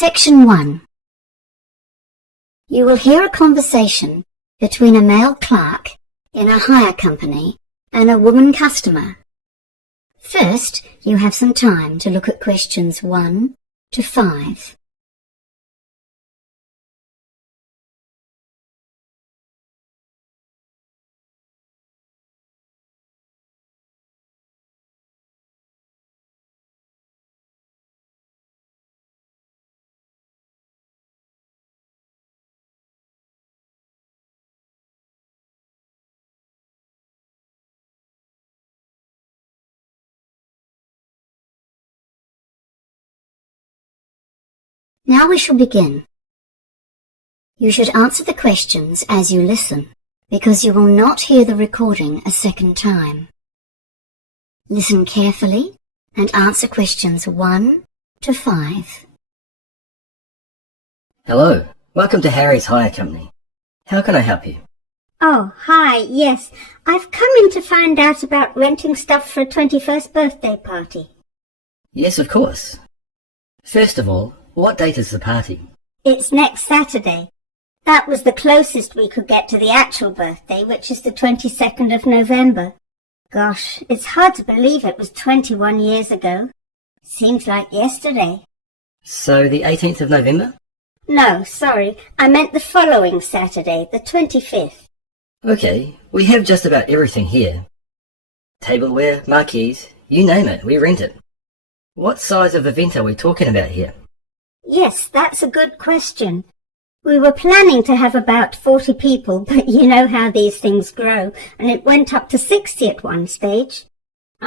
Section 1. You will hear a conversation between a male clerk in a hire company and a woman customer. First, you have some time to look at questions 1 to 5. Now we shall begin. You should answer the questions as you listen, because you will not hear the recording a second time. Listen carefully and answer questions 1 to 5. Hello, welcome to Harry's Hire Company. How can I help you? Oh, hi, yes. I've come in to find out about renting stuff for a 21st birthday party. Yes, of course. First of all, what date is the party? It's next Saturday. That was the closest we could get to the actual birthday, which is the 22nd of November. Gosh, it's hard to believe it was 21 years ago. Seems like yesterday. So the 18th of November? No, sorry, I meant the following Saturday, the 25th. Okay, we have just about everything here. Tableware, marquees, you name it, we rent it. What size of event are we talking about here? Yes, that's a good question. We were planning to have about 40 people, but you know how these things grow, and it went up to 60 at one stage.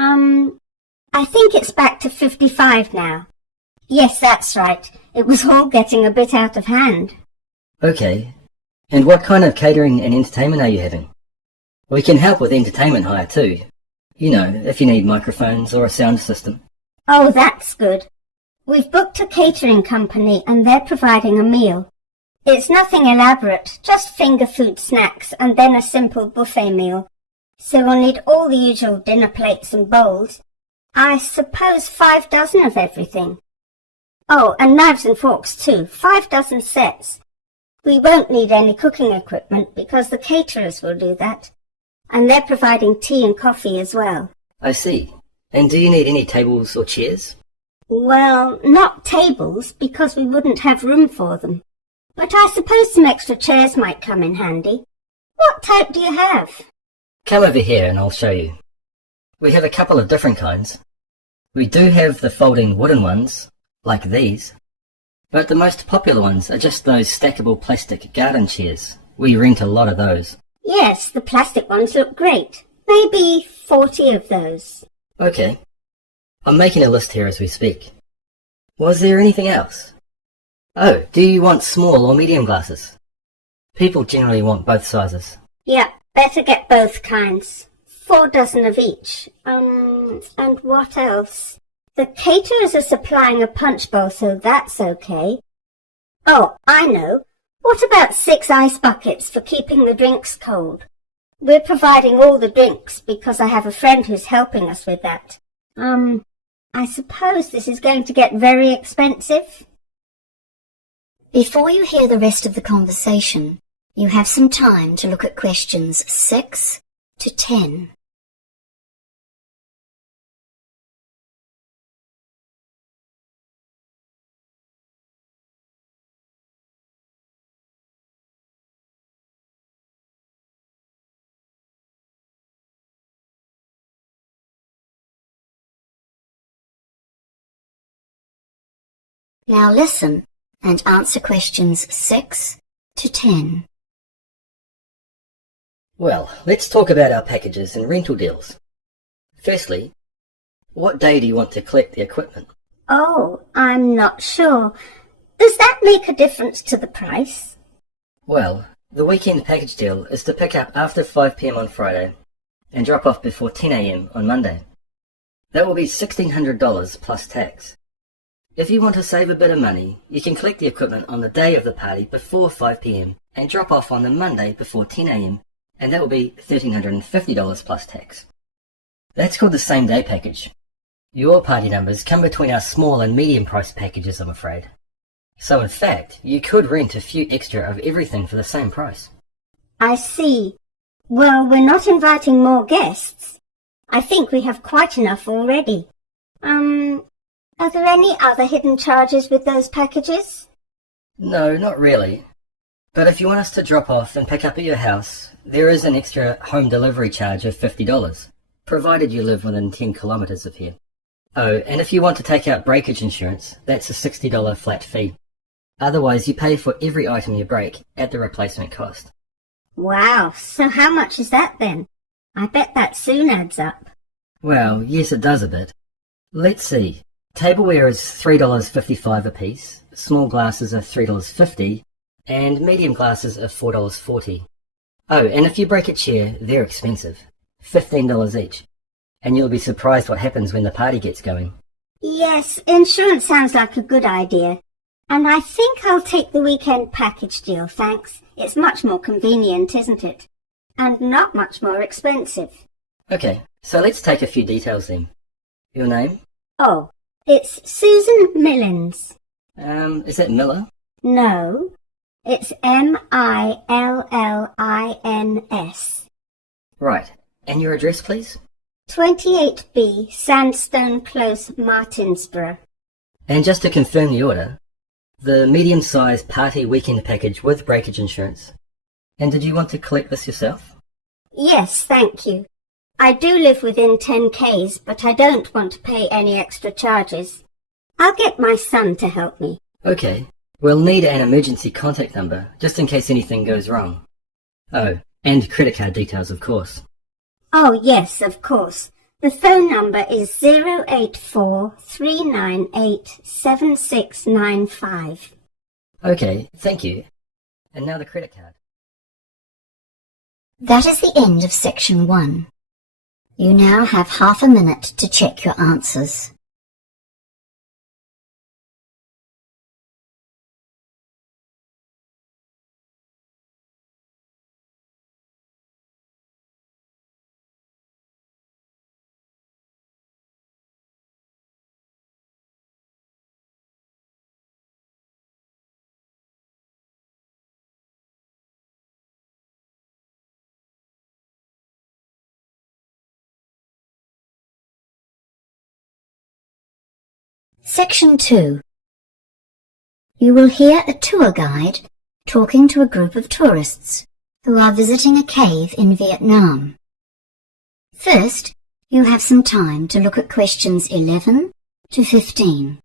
I think it's back to 55 now. Yes, that's right. It was all getting a bit out of hand. Okay, and what kind of catering and entertainment are you having? We can help with entertainment hire too. You know, if you need microphones or a sound system. Oh, that's good. We've booked a catering company and they're providing a meal. It's nothing elaborate, just finger food snacks and then a simple buffet meal. So we'll need all the usual dinner plates and bowls. I suppose 5 dozen of everything. Oh, and knives and forks too, 5 dozen sets. We won't need any cooking equipment because the caterers will do that. And they're providing tea and coffee as well. I see. And do you need any tables or chairs? Well, not tables, because we wouldn't have room for them. But I suppose some extra chairs might come in handy. What type do you have? Come over here and I'll show you. We have a couple of different kinds. We do have the folding wooden ones, like these. But the most popular ones are just those stackable plastic garden chairs. We rent a lot of those. Yes, the plastic ones look great. Maybe 40 of those. Okay. I'm making a list here as we speak. Was there anything else? Oh, do you want small or medium glasses? People generally want both sizes. Yeah, better get both kinds. 4 dozen of each. And what else? The caterers are supplying a punch bowl, so that's okay. Oh, I know. What about 6 ice buckets for keeping the drinks cold? We're providing all the drinks because I have a friend who's helping us with that. I suppose this is going to get very expensive. Before you hear the rest of the conversation, you have some time to look at questions 6 to 10. Now listen and answer questions 6 to 10. Well, let's talk about our packages and rental deals. Firstly, what day do you want to collect the equipment? Oh, I'm not sure. Does that make a difference to the price? Well, the weekend package deal is to pick up after 5 p.m. on Friday and drop off before 10 a.m. on Monday. That will be $1,600 plus tax. If you want to save a bit of money, you can collect the equipment on the day of the party before 5 p.m. and drop off on the Monday before 10 a.m. and that will be $1,350 plus tax. That's called the same day package. Your party numbers come between our small and medium price packages, I'm afraid. So in fact, you could rent a few extra of everything for the same price. I see. Well, we're not inviting more guests. I think we have quite enough already. Are there any other hidden charges with those packages? No, not really. But if you want us to drop off and pick up at your house, there is an extra home delivery charge of $50, provided you live within 10 kilometres of here. Oh, and if you want to take out breakage insurance, that's a $60 flat fee. Otherwise, you pay for every item you break at the replacement cost. Wow, so how much is that then? I bet that soon adds up. Well, yes, it does a bit. Let's see. Tableware is $3.55 a piece, small glasses are $3.50, and medium glasses are $4.40. Oh, and if you break a chair, they're expensive. $15 each. And you'll be surprised what happens when the party gets going. Yes, insurance sounds like a good idea. And I think I'll take the weekend package deal, thanks. It's much more convenient, isn't it? And not much more expensive. Okay, so let's take a few details then. Your name? Oh, it's Susan Millins. Is that Miller? No, it's Millins. Right. And your address, please? 28B Sandstone Close, Martinsborough. And just to confirm the order, the medium-sized party weekend package with breakage insurance. And did you want to collect this yourself? Yes, thank you. I do live within 10 Ks, but I don't want to pay any extra charges. I'll get my son to help me. Okay. We'll need an emergency contact number, just in case anything goes wrong. Oh, and credit card details, of course. Oh, yes, of course. The phone number is 084-398-7695. Okay, thank you. And now the credit card. That is the end of section 1. You now have half a minute to check your answers. Section 2. You will hear a tour guide talking to a group of tourists who are visiting a cave in Vietnam. First, you have some time to look at questions 11 to 15.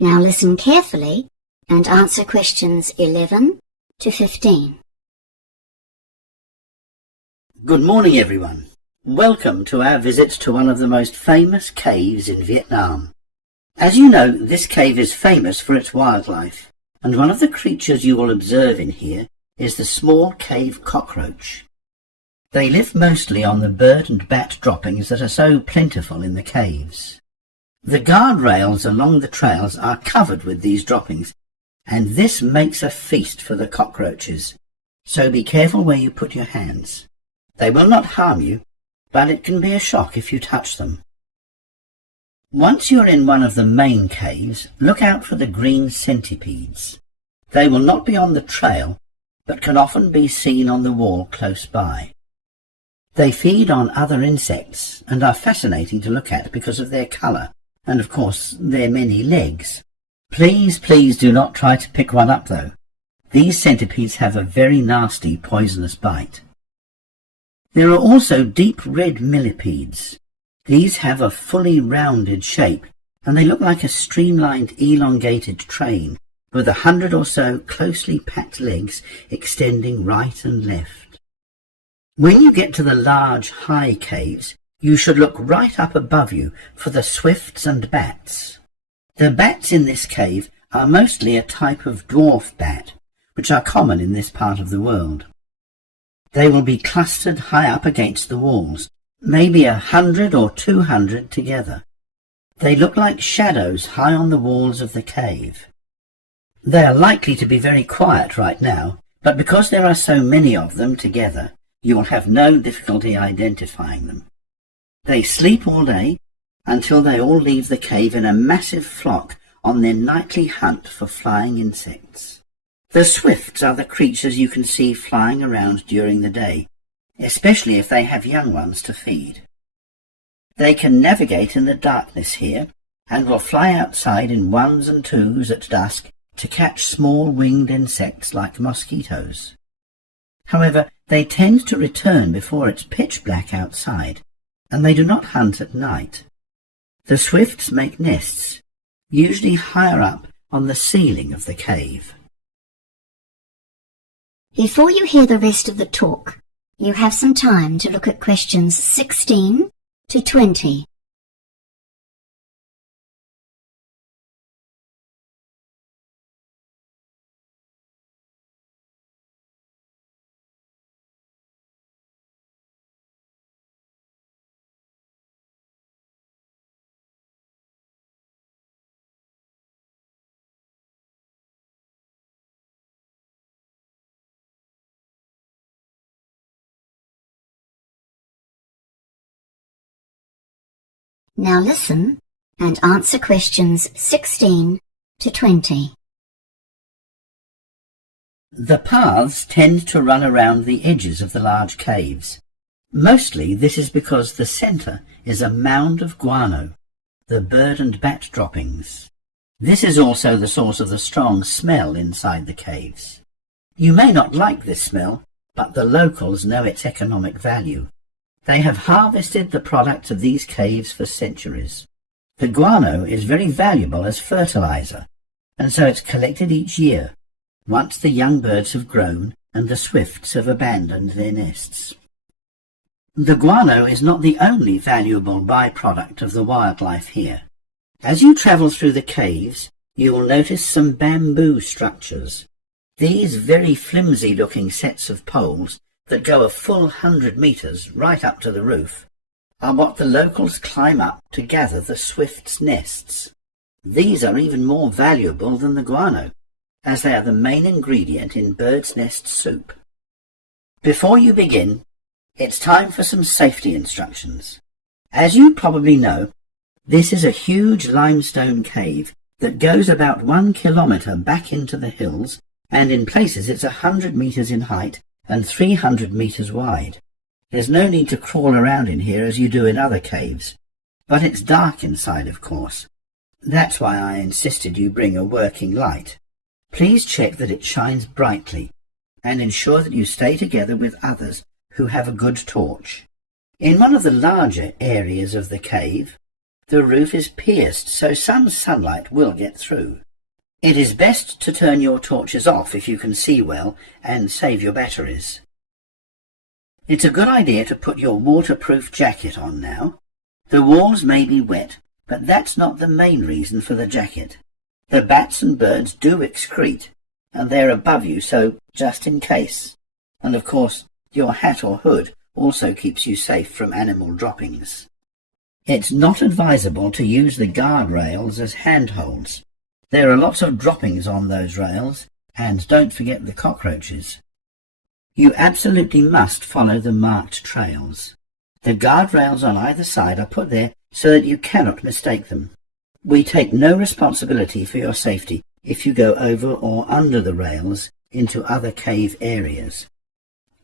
Now listen carefully and answer questions 11 to 15. Good morning, everyone. Welcome to our visit to one of the most famous caves in Vietnam. As you know, this cave is famous for its wildlife, and one of the creatures you will observe in here is the small cave cockroach. They live mostly on the bird and bat droppings that are so plentiful in the caves. The guardrails along the trails are covered with these droppings, and this makes a feast for the cockroaches, so be careful where you put your hands. They will not harm you, but it can be a shock if you touch them. Once you're in one of the main caves, look out for the green centipedes. They will not be on the trail, but can often be seen on the wall close by. They feed on other insects and are fascinating to look at because of their colour, and of course their many legs. Please do not try to pick one up though. These centipedes have a very nasty poisonous bite. There are also deep red millipedes. These have a fully rounded shape, and they look like a streamlined elongated train with 100 or so closely packed legs extending right and left. When you get to the large high caves, you should look right up above you for the swifts and bats. The bats in this cave are mostly a type of dwarf bat, which are common in this part of the world. They will be clustered high up against the walls, maybe 100 or 200 together. They look like shadows high on the walls of the cave. They are likely to be very quiet right now, but because there are so many of them together, you will have no difficulty identifying them. They sleep all day until they all leave the cave in a massive flock on their nightly hunt for flying insects. The swifts are the creatures you can see flying around during the day, especially if they have young ones to feed. They can navigate in the darkness here and will fly outside in ones and twos at dusk to catch small winged insects like mosquitoes. However, they tend to return before it's pitch black outside, and they do not hunt at night. The swifts make nests, usually higher up on the ceiling of the cave. Before you hear the rest of the talk, you have some time to look at questions 16 to 20. Now listen and answer questions 16 to 20. The paths tend to run around the edges of the large caves. Mostly this is because the centre is a mound of guano, the bird and bat droppings. This is also the source of the strong smell inside the caves. You may not like this smell, but the locals know its economic value. They have harvested the products of these caves for centuries. The guano is very valuable as fertilizer, and so it's collected each year, once the young birds have grown and the swifts have abandoned their nests. The guano is not the only valuable byproduct of the wildlife here. As you travel through the caves, you will notice some bamboo structures. These very flimsy-looking sets of poles that go a full 100 meters right up to the roof are what the locals climb up to gather the swifts' nests. These are even more valuable than the guano, as they are the main ingredient in bird's nest soup. Before you begin, it's time for some safety instructions. As you probably know, this is a huge limestone cave that goes about 1 kilometer back into the hills, and in places it's 100 meters in height and 300 meters wide. There's no need to crawl around in here as you do in other caves, but it's dark inside, of course. That's why I insisted you bring a working light. Please check that it shines brightly, and ensure that you stay together with others who have a good torch. In one of the larger areas of the cave, the roof is pierced, so some sunlight will get through. It is best to turn your torches off if you can see well and save your batteries. It's a good idea to put your waterproof jacket on now. The walls may be wet, but that's not the main reason for the jacket. The bats and birds do excrete, and they're above you, so just in case. And of course, your hat or hood also keeps you safe from animal droppings. It's not advisable to use the guardrails as handholds. There are lots of droppings on those rails, and don't forget the cockroaches. You absolutely must follow the marked trails. The guardrails on either side are put there so that you cannot mistake them. We take no responsibility for your safety if you go over or under the rails into other cave areas.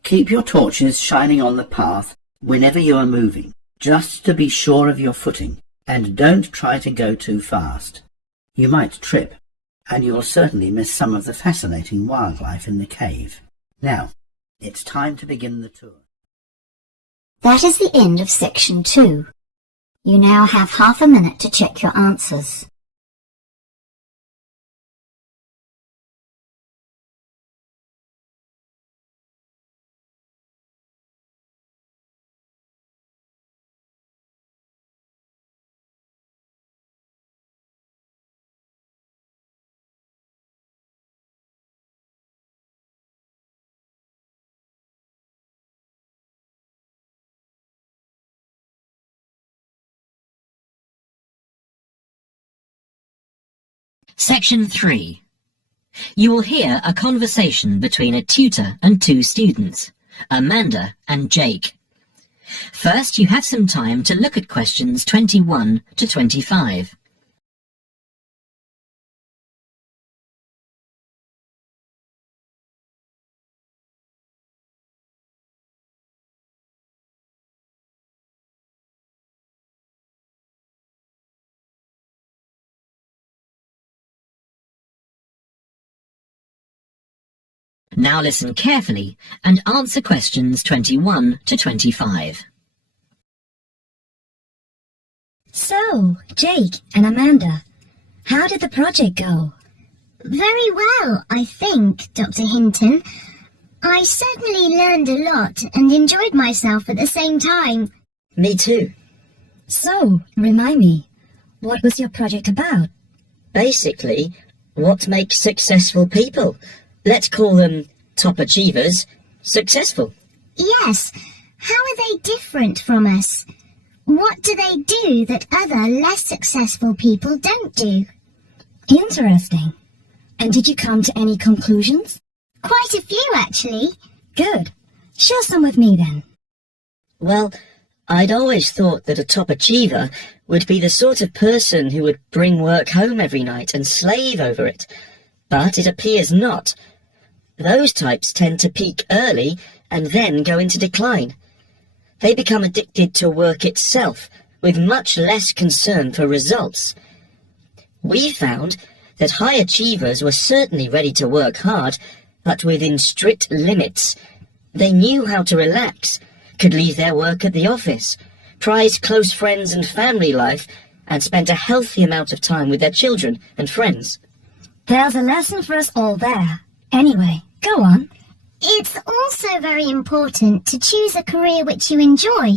Keep your torches shining on the path whenever you are moving, just to be sure of your footing, and don't try to go too fast. You might trip, and you will certainly miss some of the fascinating wildlife in the cave. Now, it's time to begin the tour. That is the end of section 2. You now have half a minute to check your answers. Section 3. You will hear a conversation between a tutor and two students, Amanda and Jake. First, you have some time to look at questions 21 to 25. Now listen carefully and answer questions 21 to 25. So, Jake and Amanda, how did the project go? Very well, I think, Dr. Hinton. I certainly learned a lot and enjoyed myself at the same time. Me too. So, remind me, what was your project about? Basically, what makes successful people? Let's call them top achievers successful. Yes. How are they different from us? What do they do that other less successful people don't do? Interesting. And did you come to any conclusions? Quite a few, actually. Good. Share some with me then. Well, I'd always thought that a top achiever would be the sort of person who would bring work home every night and slave over it. But it appears not. Those types tend to peak early and then go into decline. They become addicted to work itself, with much less concern for results. We found that high achievers were certainly ready to work hard, but within strict limits. They knew how to relax, could leave their work at the office, prized close friends and family life, and spent a healthy amount of time with their children and friends. There's a lesson for us all there. Anyway, go on. It's also very important to choose a career which you enjoy,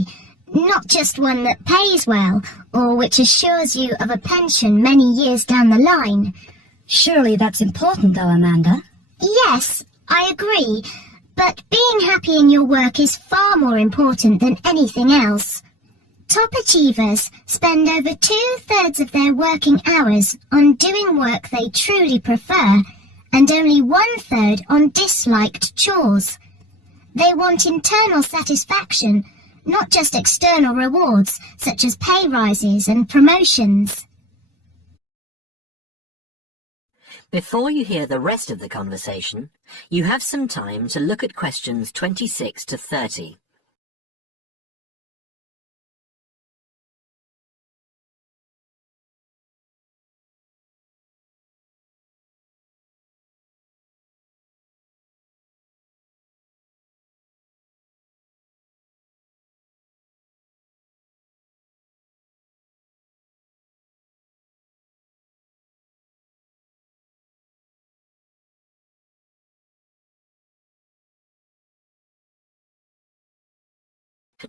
not just one that pays well or which assures you of a pension many years down the line. Surely that's important though, Amanda. Yes, I agree, but being happy in your work is far more important than anything else. Top achievers spend over 2/3 of their working hours on doing work they truly prefer, and only 1/3 on disliked chores. They want internal satisfaction, not just external rewards such as pay rises and promotions. Before you hear the rest of the conversation, you have some time to look at questions 26 to 30.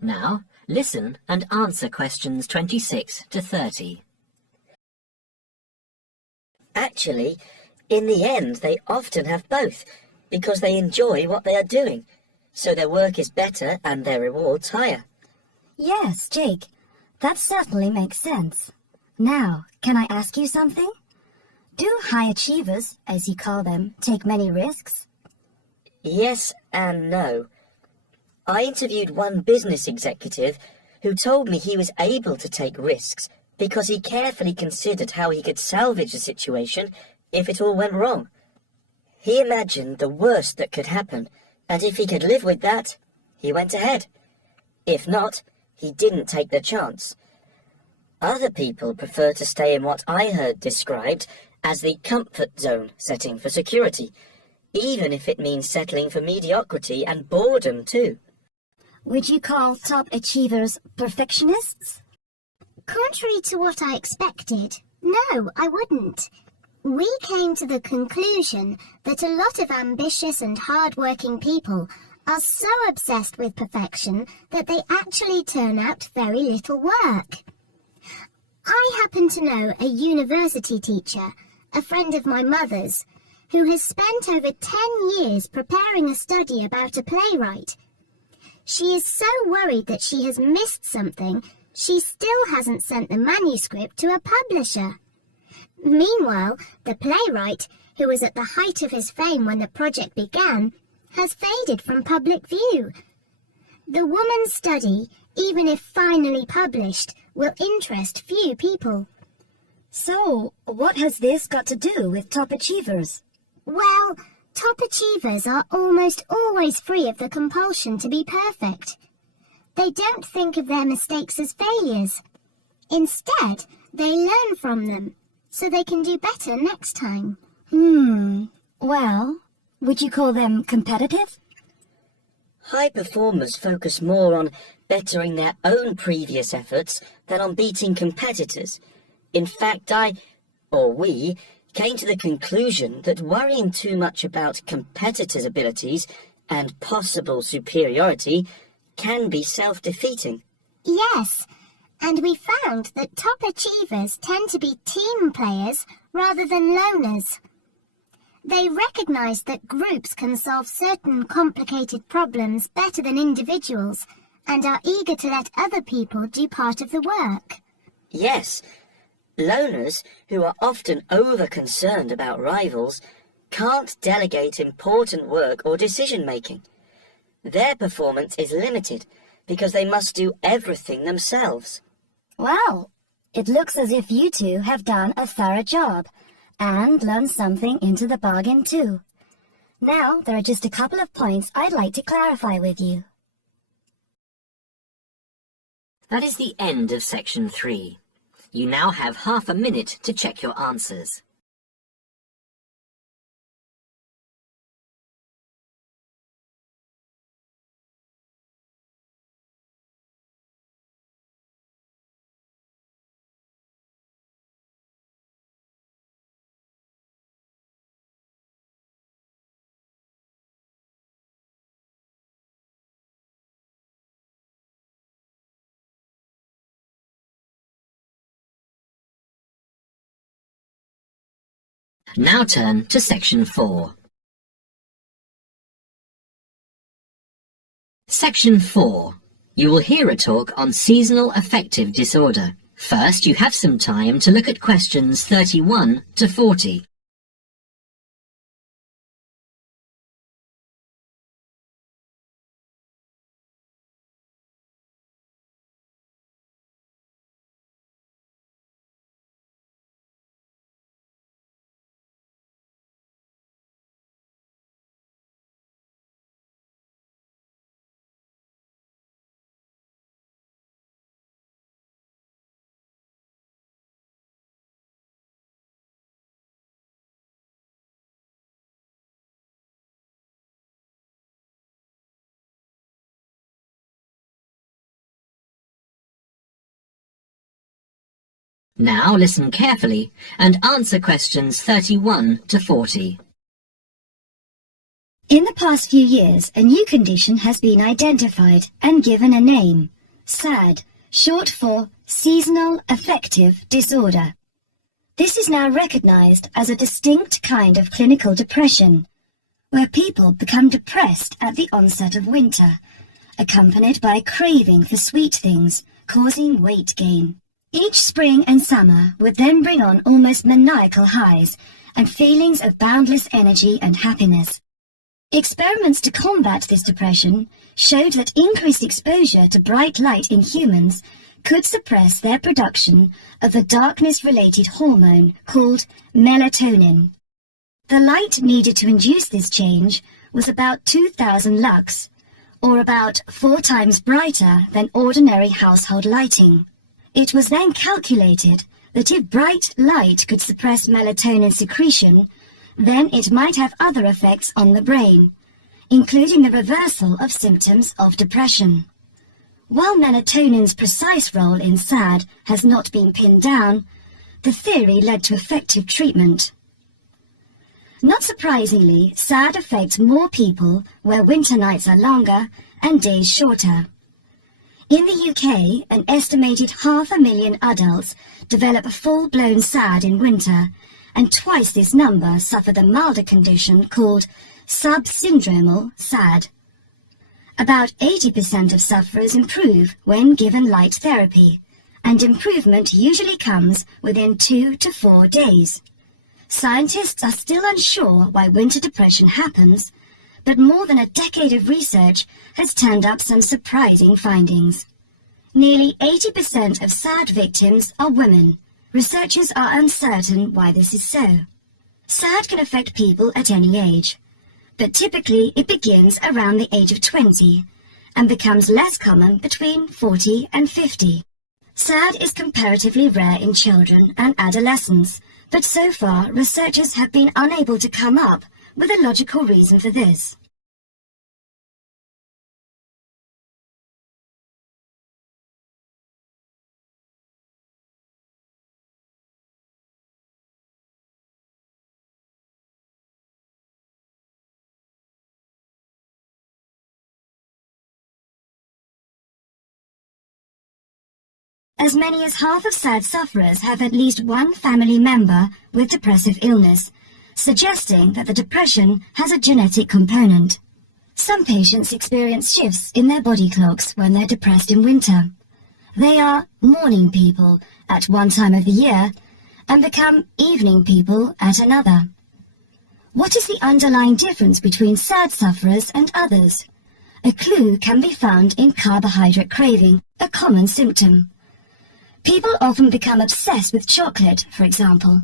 Now, listen and answer questions 26 to 30. Actually, in the end, they often have both, because they enjoy what they are doing, so their work is better and their rewards higher. Yes, Jake, that certainly makes sense. Now, can I ask you something? Do high achievers, as you call them, take many risks? Yes and no. I interviewed one business executive who told me he was able to take risks because he carefully considered how he could salvage the situation if it all went wrong. He imagined the worst that could happen, and if he could live with that, he went ahead. If not, he didn't take the chance. Other people prefer to stay in what I heard described as the comfort zone setting for security, even if it means settling for mediocrity and boredom too. Would you call top achievers perfectionists? Contrary to what I expected, no, I wouldn't. We came to the conclusion that a lot of ambitious and hard-working people are so obsessed with perfection that they actually turn out very little work. I happen to know a university teacher, a friend of my mother's, who has spent over 10 years preparing a study about a playwright. She is so worried that she has missed something, she still hasn't sent the manuscript to a publisher. Meanwhile, the playwright, who was at the height of his fame when the project began, has faded from public view. The woman's study, even if finally published, will interest few people. So, what has this got to do with top achievers? Well, top achievers are almost always free of the compulsion to be perfect. They don't think of their mistakes as failures. Instead, they learn from them, so they can do better next time. Well, would you call them competitive? High performers focus more on bettering their own previous efforts than on beating competitors. In fact, we, came to the conclusion that worrying too much about competitors' abilities and possible superiority can be self-defeating. Yes, and we found that top achievers tend to be team players rather than loners. They recognize that groups can solve certain complicated problems better than individuals and are eager to let other people do part of the work. Yes, loners, who are often over-concerned about rivals, can't delegate important work or decision-making. Their performance is limited because they must do everything themselves. Well, it looks as if you two have done a thorough job and learned something into the bargain too. Now, there are just a couple of points I'd like to clarify with you. That is the end of section 3. You now have half a minute to check your answers. Now turn to section 4. Section 4. You will hear a talk on seasonal affective disorder. First, you have some time to look at questions 31 to 40. Now listen carefully and answer questions 31 to 40. In the past few years, a new condition has been identified and given a name, SAD, short for Seasonal Affective Disorder. This is now recognized as a distinct kind of clinical depression, where people become depressed at the onset of winter, accompanied by a craving for sweet things, causing weight gain. Each spring and summer would then bring on almost maniacal highs and feelings of boundless energy and happiness. Experiments to combat this depression showed that increased exposure to bright light in humans could suppress their production of the darkness-related hormone called melatonin. The light needed to induce this change was about 2,000 lux, or about 4 times brighter than ordinary household lighting. It was then calculated that if bright light could suppress melatonin secretion, then it might have other effects on the brain, including the reversal of symptoms of depression. While melatonin's precise role in SAD has not been pinned down, the theory led to effective treatment. Not surprisingly, SAD affects more people where winter nights are longer and days shorter. In the UK, an estimated 500,000 adults develop a full-blown SAD in winter, and twice this number suffer the milder condition called subsyndromal SAD. About 80% of sufferers improve when given light therapy, and improvement usually comes within 2 to 4 days. Scientists are still unsure why winter depression happens, but more than a decade of research has turned up some surprising findings. Nearly 80% of SAD victims are women. Researchers are uncertain why this is so. SAD can affect people at any age, but typically it begins around the age of 20 and becomes less common between 40 and 50. SAD is comparatively rare in children and adolescents, but so far researchers have been unable to come up with a logical reason for this. As many as half of SAD sufferers have at least one family member with depressive illness, suggesting that the depression has a genetic component. Some patients experience shifts in their body clocks when they're depressed in winter. They are morning people at one time of the year and become evening people at another. What is the underlying difference between SAD sufferers and others? A clue can be found in carbohydrate craving, a common symptom. People often become obsessed with chocolate, for example.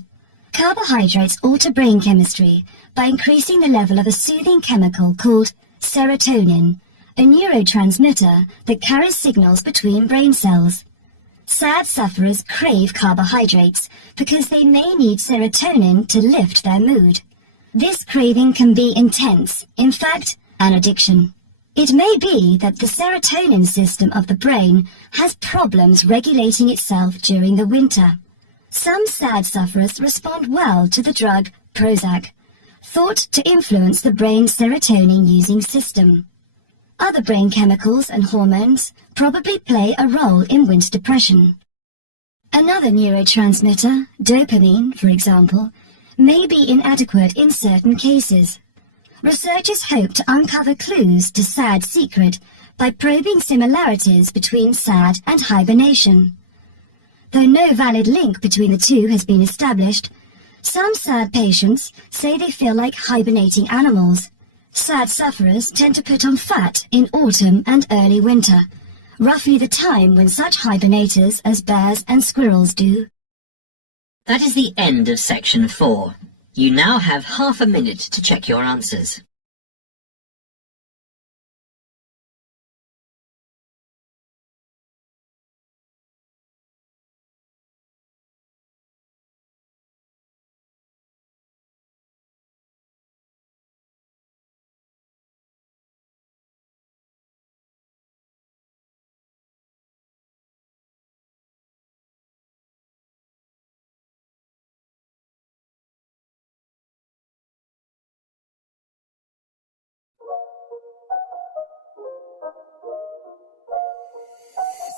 Carbohydrates alter brain chemistry by increasing the level of a soothing chemical called serotonin, a neurotransmitter that carries signals between brain cells. SAD sufferers crave carbohydrates because they may need serotonin to lift their mood. This craving can be intense, in fact, an addiction. It may be that the serotonin system of the brain has problems regulating itself during the winter. Some SAD sufferers respond well to the drug Prozac, thought to influence the brain's serotonin-using system. Other brain chemicals and hormones probably play a role in winter depression. Another neurotransmitter, dopamine, for example, may be inadequate in certain cases. Researchers hope to uncover clues to SAD's secret by probing similarities between SAD and hibernation. Though no valid link between the two has been established, some SAD patients say they feel like hibernating animals. SAD sufferers tend to put on fat in autumn and early winter, roughly the time when such hibernators as bears and squirrels do. That is the end of section 4. You now have half a minute to check your answers.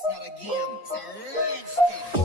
Not again. It's a rich thing.